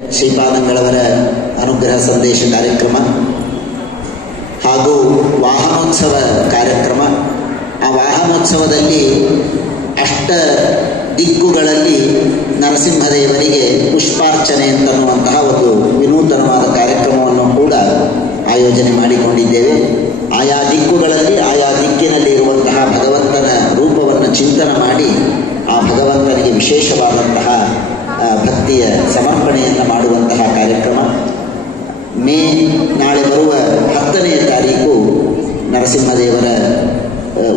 ಶ್ರೀಪಾದಂಗಳವರ ಅನುಗ್ರಹ ಸಂದೇಶ ಕಾರ್ಯಕ್ರಮ ಹಾಗೂ ವಾಹನೋತ್ಸವ ಕಾರ್ಯಕ್ರಮ. ಆ ವಾಹನೋತ್ಸವದಲ್ಲಿ ಅಷ್ಟ ದಿಕ್ಕುಗಳಲ್ಲಿ ನರಸಿಂಹದೇವರಿಗೆ ಪುಷ್ಪಾರ್ಚನೆ ಅಂತನ್ನುವಂತಹ ಒಂದು ವಿನೂತನವಾದ ಕಾರ್ಯಕ್ರಮವನ್ನು ಕೂಡ ಆಯೋಜನೆ ಮಾಡಿಕೊಂಡಿದ್ದೇವೆ. ಆಯಾ ದಿಕ್ಕುಗಳಲ್ಲಿ ಆಯಾ ದಿಕ್ಕಿನಲ್ಲಿ ಇರುವಂತಹ ಭಗವಂತನ ರೂಪವನ್ನು ಚಿಂತನೆ ಮಾಡಿ ಆ ಭಗವಂತನಿಗೆ ವಿಶೇಷವಾದಂತಹ ಭಕ್ತಿಯ ಸಮರ್ಪಣೆಯನ್ನು ಮಾಡುವಂತಹ ಕಾರ್ಯಕ್ರಮ. ನಾಳೆ ಬರುವ 10ನೇ ತಾರೀಕು ನರಸಿಂಹದೇವರ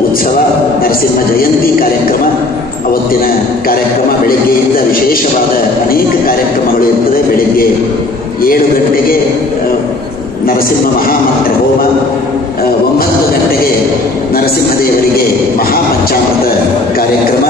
ಉತ್ಸವ, ನರಸಿಂಹ ಜಯಂತಿ ಕಾರ್ಯಕ್ರಮ. ಅವತ್ತಿನ ಕಾರ್ಯಕ್ರಮ ಬೆಳಗ್ಗೆಯಿಂದ ವಿಶೇಷವಾದ ಅನೇಕ ಕಾರ್ಯಕ್ರಮಗಳು ಇರ್ತದೆ. ಬೆಳಗ್ಗೆ 7 ಗಂಟೆಗೆ ನರಸಿಂಹ ಮಹಾಮಂತ್ರ ಹೋಮ, 9 ಗಂಟೆಗೆ ನರಸಿಂಹದೇವರಿಗೆ ಮಹಾಪಂಚಾಮೃತ ಕಾರ್ಯಕ್ರಮ.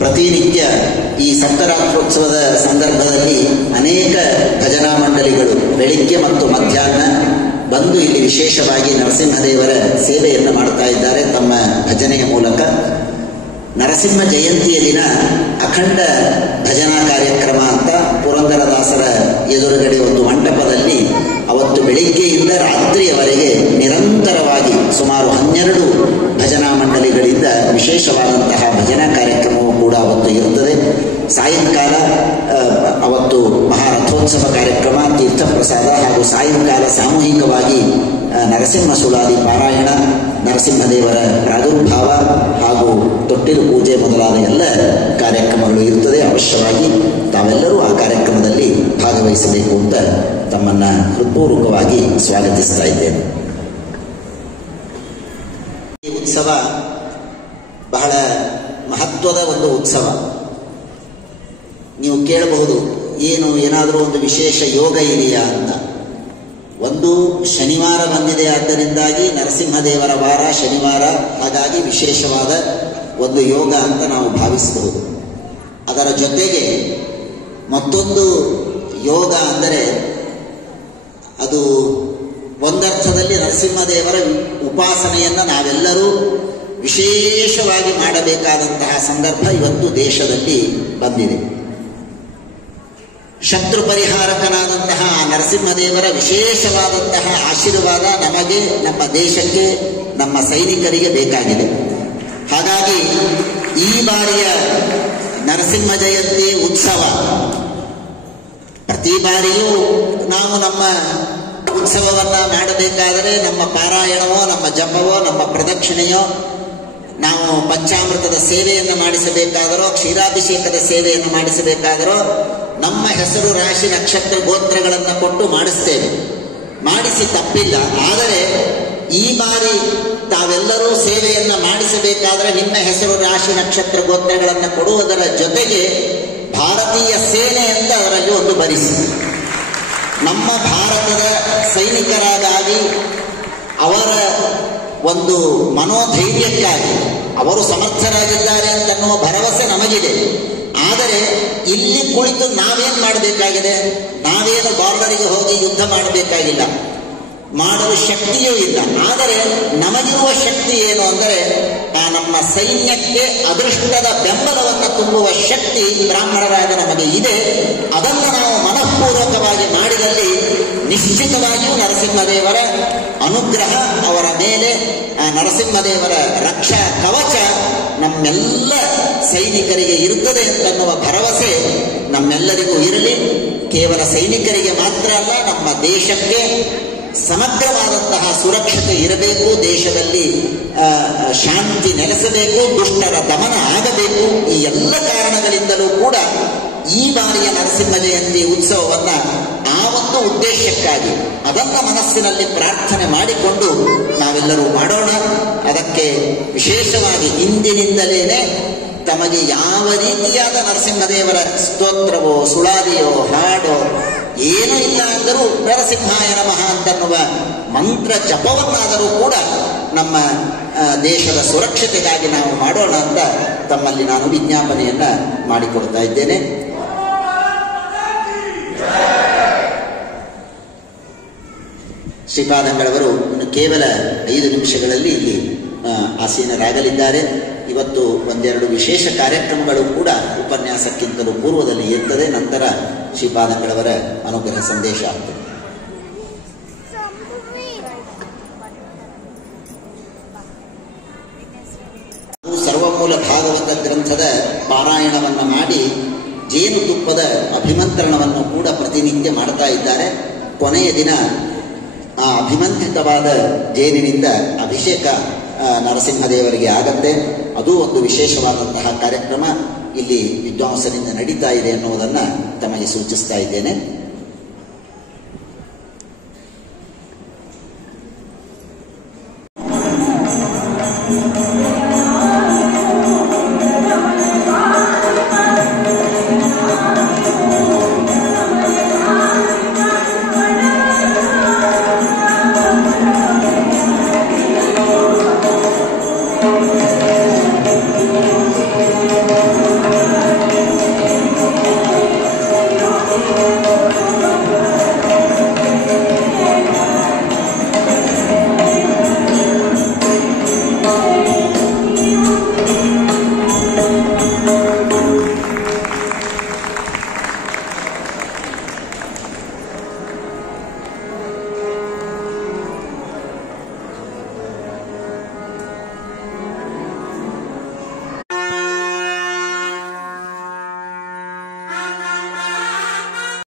ಪ್ರತಿನಿತ್ಯ ಈ ಸಪ್ತರಾತ್ರೋತ್ಸವದ ಸಂದರ್ಭದಲ್ಲಿ ಅನೇಕ ಭಜನಾ ಮಂಡಳಿಗಳು ಬೆಳಿಗ್ಗೆ ಮತ್ತು ಮಧ್ಯಾಹ್ನ ಬಂದು ಇಲ್ಲಿ ವಿಶೇಷವಾಗಿ ನರಸಿಂಹದೇವರ ಸೇವೆಯನ್ನು ಮಾಡ್ತಾ ಇದ್ದಾರೆ ತಮ್ಮ ಭಜನೆಯ ಮೂಲಕ. ನರಸಿಂಹ ಜಯಂತಿಯ ದಿನ ಅಖಂಡ ಭಜನಾ ಕಾರ್ಯಕ್ರಮ ಅಂತ ಪುರಂದರದಾಸರ ಎದುರುಗಡೆ ಒಂದು ಮಂಟಪದಲ್ಲಿ ಅವತ್ತು ಬೆಳಿಗ್ಗೆಯಿಂದ ರಾತ್ರಿಯವರೆಗೆ ನಿರಂತರವಾಗಿ ಸುಮಾರು 12 ಭಜನಾ ಮಂಡಳಿಗಳಿಂದ ವಿಶೇಷವಾದಂತಹ ಭಜನಾ ಕಾರ್ಯಕ್ರಮವೂ ಕೂಡ ಅವತ್ತು ಇರುತ್ತದೆ. ಸಾಯಂಕಾಲ ಅವತ್ತು ಮಹಾರಥೋತ್ಸವ ಕಾರ್ಯಕ್ರಮ, ತೀರ್ಥಪ್ರಸಾದ ಹಾಗೂ ಸಾಯಂಕಾಲ ಸಾಮೂಹಿಕವಾಗಿ ನರಸಿಂಹ ಸುಳಾದಿ ಪಾರಾಯಣ, ನರಸಿಂಹದೇವರ ಪ್ರಾದುರ್ಭಾವ ಹಾಗೂ ತೊಟ್ಟಿಲು ಪೂಜೆ ಮೊದಲಾದ ಎಲ್ಲ ಕಾರ್ಯಕ್ರಮಗಳು ಇರುತ್ತದೆ. ಅವಶ್ಯವಾಗಿ ತಾವೆಲ್ಲರೂ ಆ ಕಾರ್ಯಕ್ರಮದಲ್ಲಿ ಭಾಗವಹಿಸಬೇಕು ಅಂತ ತಮ್ಮನ್ನು ಹೃತ್ಪೂರ್ವಕವಾಗಿ ಸ್ವಾಗತಿಸ್ತಾ ಇದ್ದೇನೆ. ಈ ಉತ್ಸವ ಬಹಳ ಮಹತ್ವದ ಒಂದು ಉತ್ಸವ. ನೀವು ಕೇಳಬಹುದು, ಏನಾದರೂ ಒಂದು ವಿಶೇಷ ಯೋಗ ಇದೆಯಾ ಅಂತ. ಒಂದು ಶನಿವಾರ ಬಂದಿದೆ, ಆದ್ದರಿಂದಾಗಿ ನರಸಿಂಹದೇವರ ವಾರ ಶನಿವಾರ, ಹಾಗಾಗಿ ವಿಶೇಷವಾದ ಒಂದು ಯೋಗ ಅಂತ ನಾವು ಭಾವಿಸಬಹುದು. ಅದರ ಜೊತೆಗೆ ಮತ್ತೊಂದು ಯೋಗ ಅಂದರೆ ಅದು ಒಂದರ್ಥದಲ್ಲಿ ನರಸಿಂಹದೇವರ ಉಪಾಸನೆಯನ್ನು ನಾವೆಲ್ಲರೂ ವಿಶೇಷವಾಗಿ ಮಾಡಬೇಕಾದಂತಹ ಸಂದರ್ಭ ಇವತ್ತು ದೇಶದಲ್ಲಿ ಬಂದಿದೆ. ಶತ್ರು ಪರಿಹಾರಕನಾದಂತಹ ನರಸಿಂಹದೇವರ ವಿಶೇಷವಾದಂತಹ ಆಶೀರ್ವಾದ ನಮಗೆ, ನಮ್ಮ ದೇಶಕ್ಕೆ, ನಮ್ಮ ಸೈನಿಕರಿಗೆ ಬೇಕಾಗಿದೆ. ಹಾಗಾಗಿ ಈ ಬಾರಿಯ ನರಸಿಂಹ ಜಯಂತಿ ಉತ್ಸವ ಪ್ರತಿ ಬಾರಿಯೂ ನಾವು ನಮ್ಮ ಉತ್ಸವವನ್ನು ಮಾಡಬೇಕಾದರೆ ನಮ್ಮ ಪಾರಾಯಣವೋ, ನಮ್ಮ ಜಪವೋ, ನಮ್ಮ ಪ್ರದಕ್ಷಿಣೆಯೋ, ನಾವು ಪಂಚಾಮೃತದ ಸೇವೆಯನ್ನು ಮಾಡಿಸಬೇಕಾದರೋ, ಕ್ಷೀರಾಭಿಷೇಕದ ಸೇವೆಯನ್ನು ಮಾಡಿಸಬೇಕಾದರೋ ನಮ್ಮ ಹೆಸರು, ರಾಶಿ, ನಕ್ಷತ್ರ, ಗೋತ್ರಗಳನ್ನು ಕೊಟ್ಟು ಮಾಡಿಸ್ತೇವೆ. ಮಾಡಿಸಿ ತಪ್ಪಿಲ್ಲ. ಆದರೆ ಈ ಬಾರಿ ತಾವೆಲ್ಲರೂ ಸೇವೆಯನ್ನು ಮಾಡಿಸಬೇಕಾದರೆ ನಿಮ್ಮ ಹೆಸರು, ರಾಶಿ, ನಕ್ಷತ್ರ, ಗೋತ್ರಗಳನ್ನು ಕೊಡುವುದರ ಜೊತೆಗೆ ಭಾರತೀಯ ಸೇನೆ ಅಂತ ಅದರಲ್ಲಿ ಒಂದು ಬರಿಸಿ, ನಮ್ಮ ಭಾರತದ ಸೈನಿಕರಾಗಿ ಅವರ ಒಂದು ಮನೋಧೈರ್ಯಕ್ಕಾಗಿ ಅವರು ಸಮರ್ಥರಾಗಿದ್ದಾರೆ ಅಂತನ್ನುವ ಭರವಸೆ ನಮಗಿದೆ. ಆದರೆ ಇಲ್ಲಿ ಕುಳಿತು ನಾವೇನು ಮಾಡಬೇಕಾಗಿದೆ? ನಾವೇನು ಬಾರ್ಡರಿಗೆ ಹೋಗಿ ಯುದ್ಧ ಮಾಡಬೇಕಾಗಿಲ್ಲ, ಮಾಡಲು ಶಕ್ತಿಯೂ ಇಲ್ಲ. ಆದರೆ ನಮಗಿರುವ ಶಕ್ತಿ ಏನು ಅಂದರೆ ನಮ್ಮ ಸೈನ್ಯಕ್ಕೆ ಅದೃಷ್ಟದ ಬೆಂಬಲವನ್ನು ತುಂಬುವ ಶಕ್ತಿ ಬ್ರಾಹ್ಮಣರಾದ ನಮಗೆ ಇದೆ. ಅದನ್ನು ನಾವು ಮನಃಪೂರ್ವಕವಾಗಿ ಮಾಡಿದಲ್ಲಿ ನಿಶ್ಚಿತವಾಗಿಯೂ ನರಸಿಂಹದೇವರ ಅನುಗ್ರಹ ಅವರ ಮೇಲೆ, ನರಸಿಂಹದೇವರ ರಕ್ಷಾ ಕವಚ ನಮ್ಮೆಲ್ಲ ಸೈನಿಕರಿಗೆ ಇರುತ್ತದೆ ಅಂತನ್ನುವ ಭರವಸೆ ನಮ್ಮೆಲ್ಲರಿಗೂ ಇರಲಿ. ಕೇವಲ ಸೈನಿಕರಿಗೆ ಮಾತ್ರ ಅಲ್ಲ, ನಮ್ಮ ದೇಶಕ್ಕೆ ಸಮಗ್ರವಾದಂತಹ ಸುರಕ್ಷತೆ ಇರಬೇಕು, ದೇಶದಲ್ಲಿ ಶಾಂತಿ ನೆಲೆಸಬೇಕು, ದುಷ್ಟರ ದಮನ ಆಗಬೇಕು. ಈ ಎಲ್ಲ ಕಾರಣಗಳಿಂದಲೂ ಕೂಡ ಈ ಬಾರಿಯ ನರಸಿಂಹ ಜಯಂತಿ ಉತ್ಸವವನ್ನು ಆ ಒಂದು ಉದ್ದೇಶಕ್ಕಾಗಿ ಅದನ್ನು ಮನಸ್ಸಿನಲ್ಲಿ ಪ್ರಾರ್ಥನೆ ಮಾಡಿಕೊಂಡು ನಾವೆಲ್ಲರೂ ಮಾಡೋಣ. ಅದಕ್ಕೆ ವಿಶೇಷವಾಗಿ ಇಂದಿನಿಂದಲೇ ತಮಗೆ ಯಾವ ರೀತಿಯಾದ ನರಸಿಂಹದೇವರ ಸ್ತೋತ್ರವೋ ಸುಳಾದಿಯೋ ಹಾಡೋ ಏನೂ ಇಲ್ಲ ಅಂದರೂ ನರಸಿಂಹಾಯ ನಮಃ ಅಂತನ್ನುವ ಮಂತ್ರ ಜಪವನ್ನಾದರೂ ಕೂಡ ನಮ್ಮ ದೇಶದ ಸುರಕ್ಷತೆಗಾಗಿ ನಾವು ಮಾಡೋಣ ಅಂತ ತಮ್ಮಲ್ಲಿ ನಾನು ವಿಜ್ಞಾಪನೆಯನ್ನ ಮಾಡಿಕೊಡ್ತಾ ಇದ್ದೇನೆ. ಶ್ರೀಪಾದಂಗಳವರು ಕೇವಲ 5 ನಿಮಿಷಗಳಲ್ಲಿ ಇಲ್ಲಿ ಆಸೀನರಾಗಲಿದ್ದಾರೆ. ಇವತ್ತು ಒಂದೆರಡು ವಿಶೇಷ ಕಾರ್ಯಕ್ರಮಗಳು ಕೂಡ ಉಪನ್ಯಾಸಕ್ಕಿಂತಲೂ ಪೂರ್ವದಲ್ಲಿ ಇರ್ತದೆ. ನಂತರ ಶ್ರೀಪಾದಂಗಳವರ ಅನುಗ್ರಹ ಸಂದೇಶ ಆಗ್ತದೆ. ಸರ್ವಮೂಲ ಭಾಗವತ ಗ್ರಂಥದ ಪಾರಾಯಣವನ್ನ ಮಾಡಿ ಜೇನುತುಪ್ಪದ ಅಭಿಮಂತ್ರಣವನ್ನು ಕೂಡ ಪ್ರತಿನಿತ್ಯ ಮಾಡ್ತಾ ಇದ್ದಾರೆ. ಕೊನೆಯ ದಿನ ಆ ಅಭಿಮಂತ್ರಿತವಾದ ಜೇನಿನಿಂದ ಅಭಿಷೇಕ ನರಸಿಂಹದೇವರಿಗೆ ಆಗತ್ತೆ. ಅದು ಒಂದು ವಿಶೇಷವಾದಂತಹ ಕಾರ್ಯಕ್ರಮ ಇಲ್ಲಿ ವಿದ್ವಾಂಸರಿಂದ ನಡೀತಾ ಇದೆ ಅನ್ನುವುದನ್ನು ತಮಗೆ ಸೂಚಿಸ್ತಾ ಇದ್ದೇನೆ.